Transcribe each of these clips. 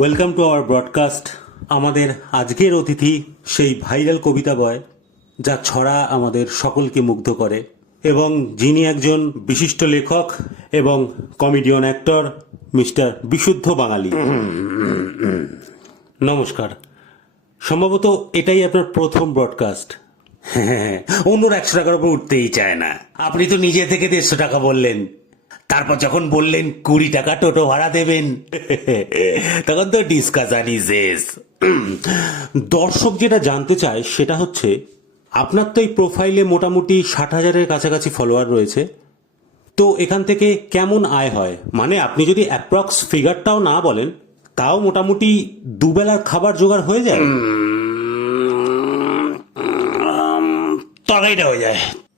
Welcome to our broadcast. আমাদের আজকের অতিথি সেই ভাইরাল কবিতা বয় যা ছড়া আমাদের সকলকে মুগ্ধ করে, এবং যিনি একজন বিশিষ্ট লেখক এবং কমেডিয়ান অ্যাক্টর, মিস্টার বিশুদ্ধ বাঙালি। নমস্কার। সম্ভবত এটাই আপনার প্রথম ব্রডকাস্ট। হ্যাঁ, অন্যর 100 টাকার উপর উঠতেই চায় না। আপনি তো নিজে থেকে 150 টাকা বললেন, তারপর যখন বললেন 20 টাকা টোটো ভাড়া দেবেন, তখন তো ডিসকাশনই শেষ। দর্শক যেটা জানতে চায় সেটা হচ্ছে, আপনার তো এই প্রোফাইলে মোটামুটি 60,000-এর কাছাকাছি ফলোয়ার রয়েছে, তো এখান থেকে কেমন আয় হয়? মানে আপনি যদি অ্যাপ্রক্স ফিগারটাও না বলেন, তাও মোটামুটি দুবেলার খাবার জোগাড় হয়ে যায়?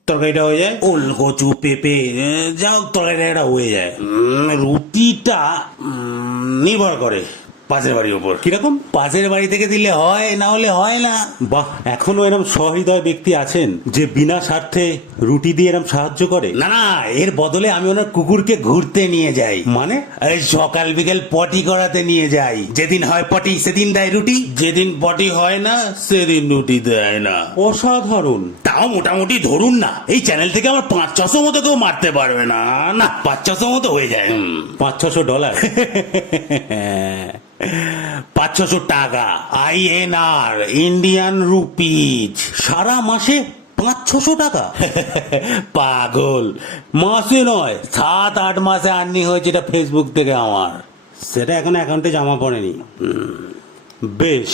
তরকারিটা হয়ে যায়, ওল কচু পেঁপে যাও, তরকারিটা হয়ে যায়। রুটিটা নির্ভর করে পাশের বাড়ির উপর। কিরকম? পাশের বাড়ি থেকে দিলে হয়, না হলে হয় না। বাহ, এখনো এরম সহৃদয় ব্যক্তি আছেন যে বিনা স্বার্থে রুটি দিয়ে এরম সাহায্য করে? না না, এর বদলে আমি ওনার কুকুরকে ঘুরতে নিয়ে যাই। মানে? এই সকাল বিকেল পটি করাতে নিয়ে যাই। যেদিন হয় পটি সেদিন দেয় রুটি, যেদিন পটি হয় না সেদিন রুটি দেয় না। অসাধারণ। তাও মোটামুটি ধরুন না, এই চ্যানেল থেকে আমার 500-600 মতো কেউ মারতে পারবে না। না, 500-600 মতো হয়ে যায়। $500-600? 500-600 টাকা INR, ইন্ডিয়ান রুপিজ। সারা মাসে 500-600 টাকা? পাগল, মাসে নয়, 7-8 মাসে আর্নিং হয়েছে এটা ফেসবুক থেকে আমার। সেটা এখন অ্যাকাউন্টে জমা পড়েনি। বেশ,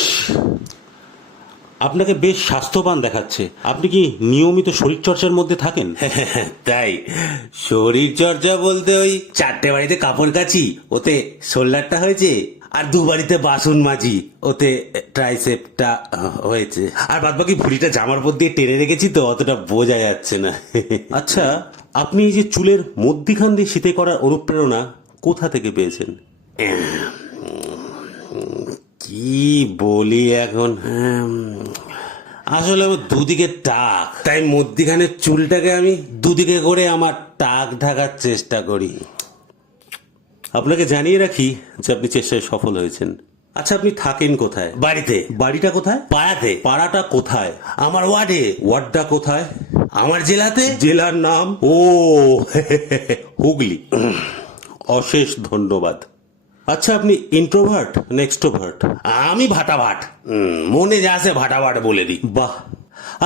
আপনাকে বেশ স্বাস্থ্যবান দেখাচ্ছে। আপনি কি নিয়মিত শরীরচর্চার মধ্যে থাকেন? তাই শরীর চর্চা বলতে ওই 4টে বাড়িতে কাপড় কাচি, ওতে শোল্ডারটা হয়েছে, আর 2 বাড়িতে বাসন মাজি, ওতে ট্রাইসেপটা হয়েছে, আর বাদ বাকি ভুঁড়িটা জামার উপর দিয়ে টেনে রেখেছি, তো অতটা বোঝা যাচ্ছে না। আচ্ছা, আপনি এই যে চুলের মধ্যিখান দিয়ে শীতে করার অনুপ্রেরণা কোথা থেকে পেয়েছেন? কি বলি এখন, আসলে আমার দুদিকে টাক, তাই মধ্যিখানের চুলটাকে আমি দুদিকে করে আমার টাক ঢাকার চেষ্টা করি। আপনাকে জানিয়ে রাখি যে আপনি চেষ্টায় সফল হয়েছেন। আচ্ছা, আপনি থাকেন কোথায়? বাড়িতে। বাড়িটা কোথায়? পাড়াতে। পাড়াটা কোথায়? আমার ওয়ার্ডে। ওয়ার্ডটা কোথায়? আমার জেলাতে। জেলার নাম? ও, হুগলি। অশেষ ধন্যবাদ। আচ্ছা, আপনি ইন্ট্রোভার্ট না এক্সট্রোভার্ট? আমি ভাটাভাট, মনে যা আসে ভাটাভাট বলে দিই। বাহ।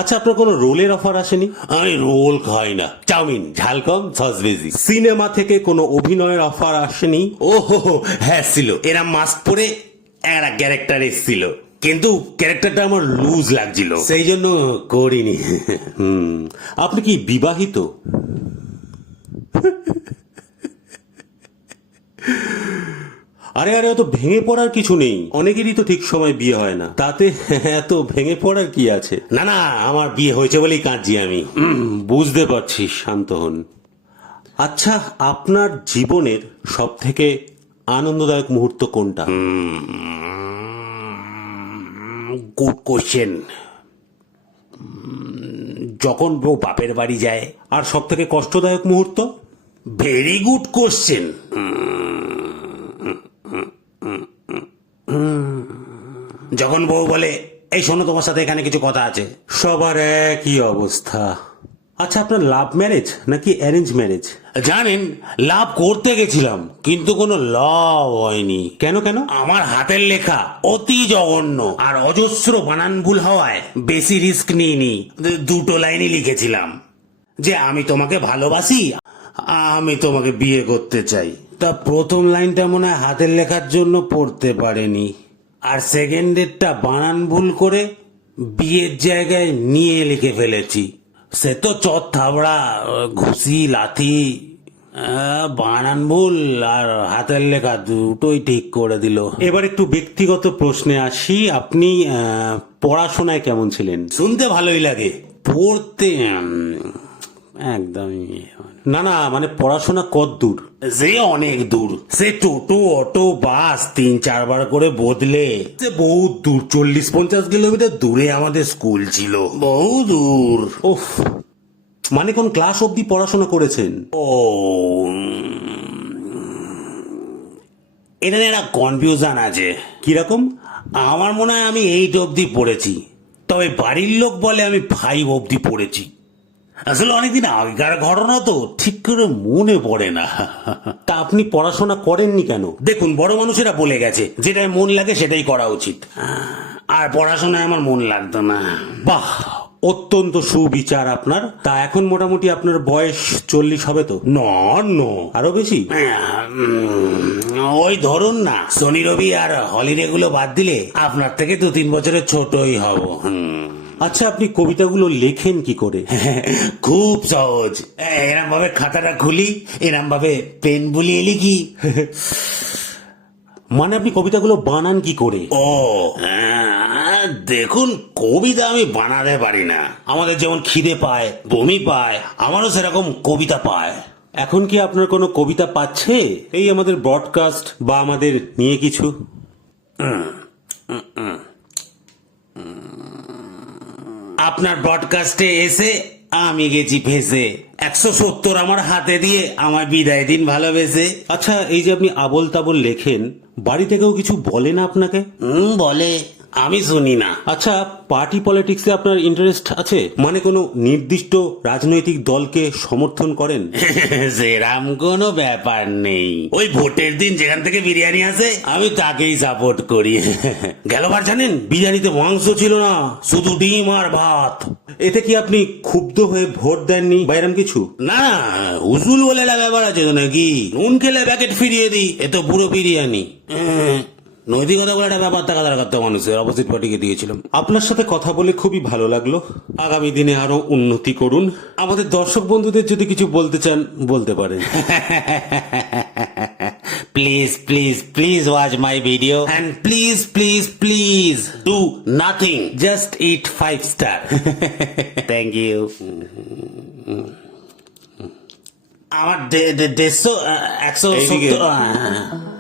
আচ্ছা, আপনার কোনো রোলের অফার আসেনি? আমি রোল খাই না, চাউমিন, ঝাল কম, সস বেশি। সিনেমা থেকে কোনো অভিনয়ের অফার আসেনি? ও হো, হ্যাঁ ছিল। এরা মাস্ক পরে একটা ক্যারেক্টার এসেছিল, কিন্তু ক্যারেক্টারটা আমার লুজ লাগছিল, সেই জন্য করিনি। আপনি কি বিবাহিত? আরে আরে, অত ভেঙে পড়ার কিছু নেই। অনেকেরই তো ঠিক সময় বিয়ে হয় না, তাতে এত ভেঙে পড়ার কি আছে? না না, আমার বিয়ে হয়েছে বলেই কাঁদছি আমি। বুঝতে পারছি, শান্ত হন। আচ্ছা, আপনার জীবনের সব থেকে আনন্দদায়ক মুহূর্ত কোনটা? Good question. যখন বউ বাপের বাড়ি যায়। আর সব থেকে কষ্টদায়ক মুহূর্ত? Very good question. যখন বউ বলে, এই শোনো, তোমার সাথে এখানে কিছু কথা আছে। সবার একই অবস্থা। আচ্ছা, আপনার লাভ ম্যারেজ নাকি অ্যারেঞ্জ ম্যারেজ? জানেন, লাভ করতে গেছিলাম, কিন্তু কোনো লাভ হয়নি। কেন কেন? আমার হাতের লেখা অতি জঘন্য, আর অজস্র বানান ভুল হওয়ায় বেশি রিস্ক নিইনি। 2টো লাইনই লিখেছিলাম যে আমি তোমাকে ভালোবাসি, আমি তোমাকে বিয়ে করতে চাই। তা প্রথম লাইনটা মনে হয় হাতের লেখার জন্য পড়তে পারেনি, আর সেকেন্ডেরটা বানান ভুল করে বিয়ের জায়গায় নিয়ে লিখে ফেলেছি। সে তো চট থাবড়া, ঘুষি, লাথি, বানান ভুল আর হাতের লেখা দুটোই ঠিক করে দিল। এবার একটু ব্যক্তিগত প্রশ্নে আসি। আপনি পড়াশোনায় কেমন ছিলেন? শুনতে ভালোই লাগে, পড়তে একদমই না না, মানে পড়াশোনা কত দূর? সে অনেক দূর, সে টোটো, অটো, বাস 3-4 বার করে বদলে সে বহুত দূর, 40-50 কিলোমিটার দূরে আমাদের স্কুল ছিল, বহু দূর। ওফ, মানে কোন ক্লাস অবধি পড়াশোনা করেছেন? ও এটা নিয়ে একটা কনফিউশন আছে। কিরকম? আমার মনে হয় আমি 8 অবধি পড়েছি, তবে বাড়ির লোক বলে আমি 5 অবধি পড়েছি। আসলে অনেকদিন আগেকার ঘটনা তো ঠিক করে মনে পড়ে না। তা আপনি পড়াশোনা করেননি কেন? দেখুন, বড় মানুষেরা বলে গেছে যেটাই মন লাগে সেটাই করা উচিত, আর পড়াশোনায় আমার মন লাগতো না। বাহ, অত্যন্ত সুবিচার আপনার। তা এখন মোটামুটি আপনার বয়স 40 হবে তো? আরো বেশি? ওই ধরুন না, শনি রবি আর হলিডে গুলো বাদ দিলে আপনার থেকে 2-3 বছরের ছোটই হব। আচ্ছা, আপনি কবিতাগুলো লেখেন কি করে? খুব সহজ। এরম ভাবে খাতাটা খুলি, এরম ভাবে পেন বুলিয়ে লিখি। মানে আপনি কবিতাগুলো বানান কি করে? ও দেখুন, কবিতা আমি বানাতে পারি না। আমাদের যেমন খিদে পায়, বমি পায়, আমারও সেরকম কবিতা পায়। এখন কি আপনার কোনো কবিতা পাচ্ছে এই আমাদের ব্রডকাস্ট বা আমাদের নিয়ে কিছু? আপনার ব্রডকাস্টে এসে আমি গেছি ফেসে, 170 আমার হাতে দিয়ে আমায় বিদায় দিন ভালোবেসে। আচ্ছা, এই যে আপনি আবোল তাবোল লেখেন, বাড়ি থেকেও কিছু বলে না আপনাকে? বলে, আমি শুনি না। আচ্ছা, পার্টি পলিটিক্সে আপনার ইন্টারেস্ট আছে? মানে কোনো নির্দিষ্ট রাজনৈতিক দলকে সমর্থন করেন? সেরাম কোনো ব্যাপার নেই। ওই ভোটের দিন যেখান থেকে বিরিয়ানি আসে আমি তাকেই সাপোর্ট করি। গেলবার জানেন, বিরিয়ানিতে মাংস ছিল না, শুধু ডিম আর ভাত। এতে কি আপনি ক্ষুব্ধ হয়ে ভোট দেননি বা এরম কিছু? না, উসুল বলে একটা ব্যাপার আছে তো নাকি? নুন খেলে প্যাকেট ফিরিয়ে দিই, এ তো পুরো বিরিয়ানি। নৈতিকতা বলে একটা ব্যাপার থাকা দরকার তো মানুষের। অপোজিট পার্টিকে দিয়েছিলাম। আপনার সাথে কথা বলে খুবই ভালো লাগলো। আগামী দিনে আরো উন্নতি করুন। আমাদের দর্শক বন্ধুদের যদি কিছু বলতে চান বলতে পারেন। Please please please watch my video and please please please do nothing, just eat 5 Star. Thank you. আমার 150 এইদিকে। 170